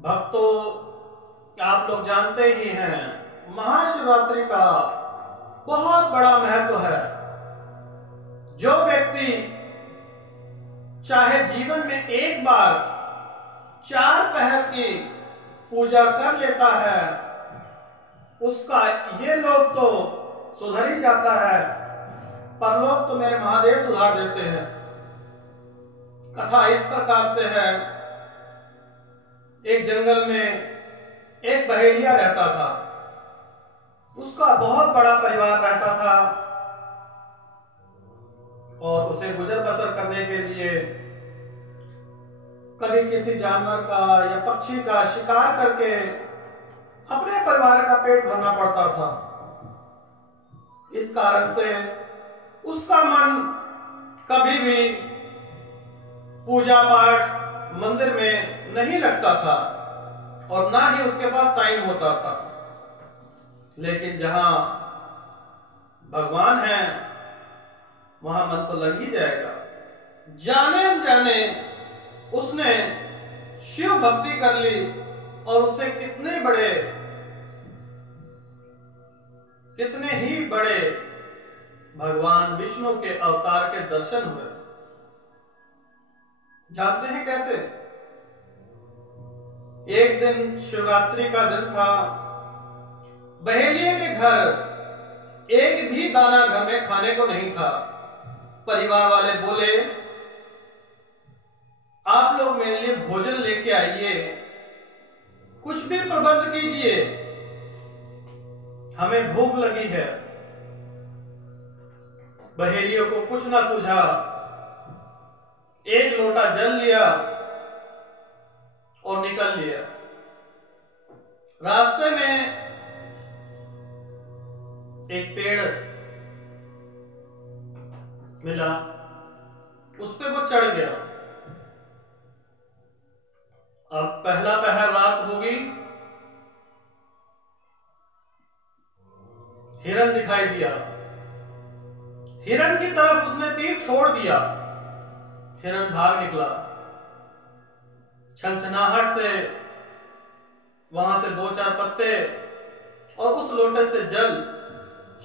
भक्तों, आप लोग जानते ही हैं, महाशिवरात्रि का बहुत बड़ा महत्व है। जो व्यक्ति चाहे जीवन में एक बार 4 पहर की पूजा कर लेता है, उसका ये लोग तो सुधर ही जाता है, परलोक तो मेरे महादेव सुधार देते हैं। कथा इस प्रकार से है। एक जंगल में एक बहेलिया रहता था। उसका बहुत बड़ा परिवार रहता था और उसे गुजर बसर करने के लिए कभी किसी जानवर का या पक्षी का शिकार करके अपने परिवार का पेट भरना पड़ता था। इस कारण से उसका मन कभी भी पूजा पाठ मंदिर में नहीं लगता था और ना ही उसके पास टाइम होता था। लेकिन जहां भगवान है वहां मन तो लग ही जाएगा। जाने अनजाने उसने शिव भक्ति कर ली और उसे कितने ही बड़े भगवान विष्णु के अवतार के दर्शन हुए। जानते हैं कैसे? एक दिन शिवरात्रि का दिन था। बहेलिये के घर एक भी दाना घर में खाने को नहीं था। परिवार वाले बोले, आप लोग मेरे लिए भोजन लेके आइए, कुछ भी प्रबंध कीजिए, हमें भूख लगी है। बहेलियों को कुछ ना सूझा। एक लोटा जल लिया और निकल लिया। रास्ते में एक पेड़ मिला, उस पे वो चढ़ गया। अब पहला पहर रात होगी, हिरण दिखाई दिया। हिरण की तरफ उसने तीर छोड़ दिया। हिरण भाग निकला। छनछनाहट से वहां से 2-4 पत्ते और उस लोटे से जल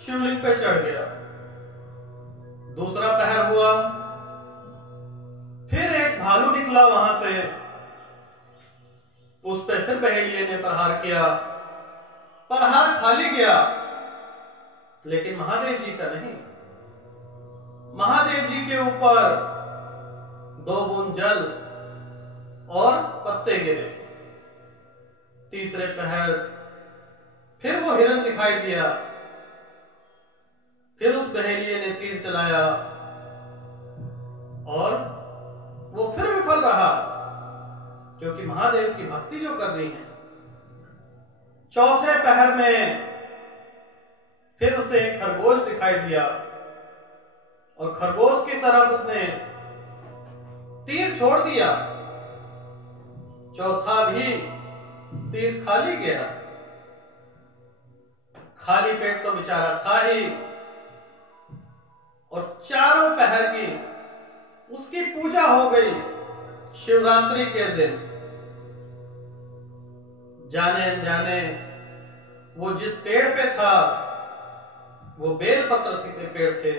शिवलिंग पे चढ़ गया। दूसरा पहर हुआ, फिर एक भालू निकला वहां से, उस पे फिर बहेलिये ने प्रहार किया। प्रहार खाली गया, लेकिन महादेव जी का नहीं। महादेव जी के ऊपर 2 बूंद जल और पत्ते गिरे। तीसरे पहर फिर वो हिरण दिखाई दिया। फिर उस बहेलिये ने तीर चलाया और वो फिर विफल रहा, क्योंकि महादेव की भक्ति जो कर रही है। चौथे पहर में फिर उसे एक खरगोश दिखाई दिया और खरगोश की तरफ उसने तीर छोड़ दिया। चौथा भी तीर खाली गया। खाली पेट तो बेचारा था ही, और चारों पहर की उसकी पूजा हो गई। शिवरात्रि के दिन जाने अनजाने वो जिस पेड़ पे था वो बेल पत्र के पेड़ थे,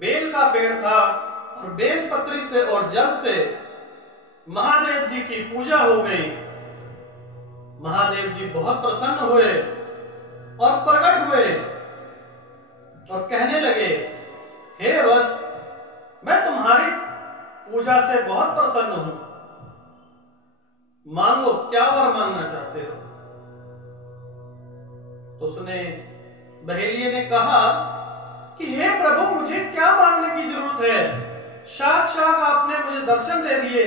बेल का पेड़ था, और बेल पत्री से और जल से महादेव जी की पूजा हो गई। महादेव जी बहुत प्रसन्न हुए और प्रकट हुए और कहने लगे, हे वत्स, मैं तुम्हारी पूजा से बहुत प्रसन्न हूं, मांगो, क्या वर मांगना चाहते हो? तो उसने बहेलिये ने कहा कि हे प्रभु, मुझे क्या मांगने की जरूरत है, साक्षात आपने मुझे दर्शन दे दिए,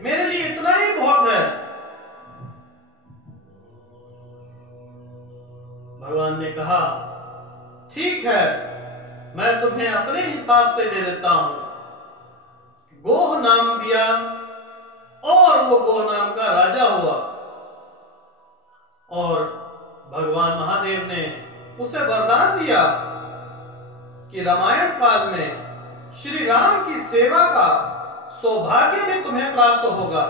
मेरे लिए इतना ही बहुत है। भगवान ने कहा, ठीक है, मैं तुम्हें अपने हिसाब से दे देता हूं। गोह नाम दिया और वो गोह नाम का राजा हुआ, और भगवान महादेव ने उसे वरदान दिया कि रामायण काल में श्री राम की सेवा का सौभाग्य भी तुम्हें प्राप्त होगा।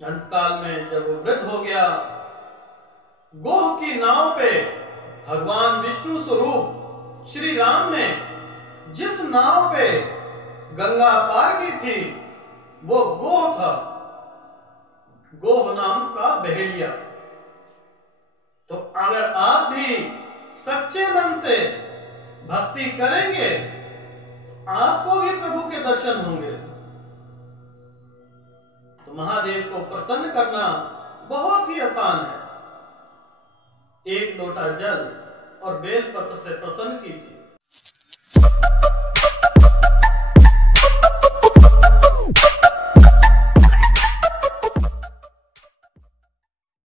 अंतकाल में जब वो वृद्ध हो गया, गोह की नाव पे भगवान विष्णु स्वरूप श्री राम ने जिस नाव पे गंगा पार की थी वो गोह था, गोह नाम का बहेलिया। तो अगर आप भी सच्चे मन से भक्ति करेंगे, आपको भी प्रभु के दर्शन होंगे। तो महादेव को प्रसन्न करना बहुत ही आसान है। एक लोटा जल और बेलपत्र से प्रसन्न कीजिए।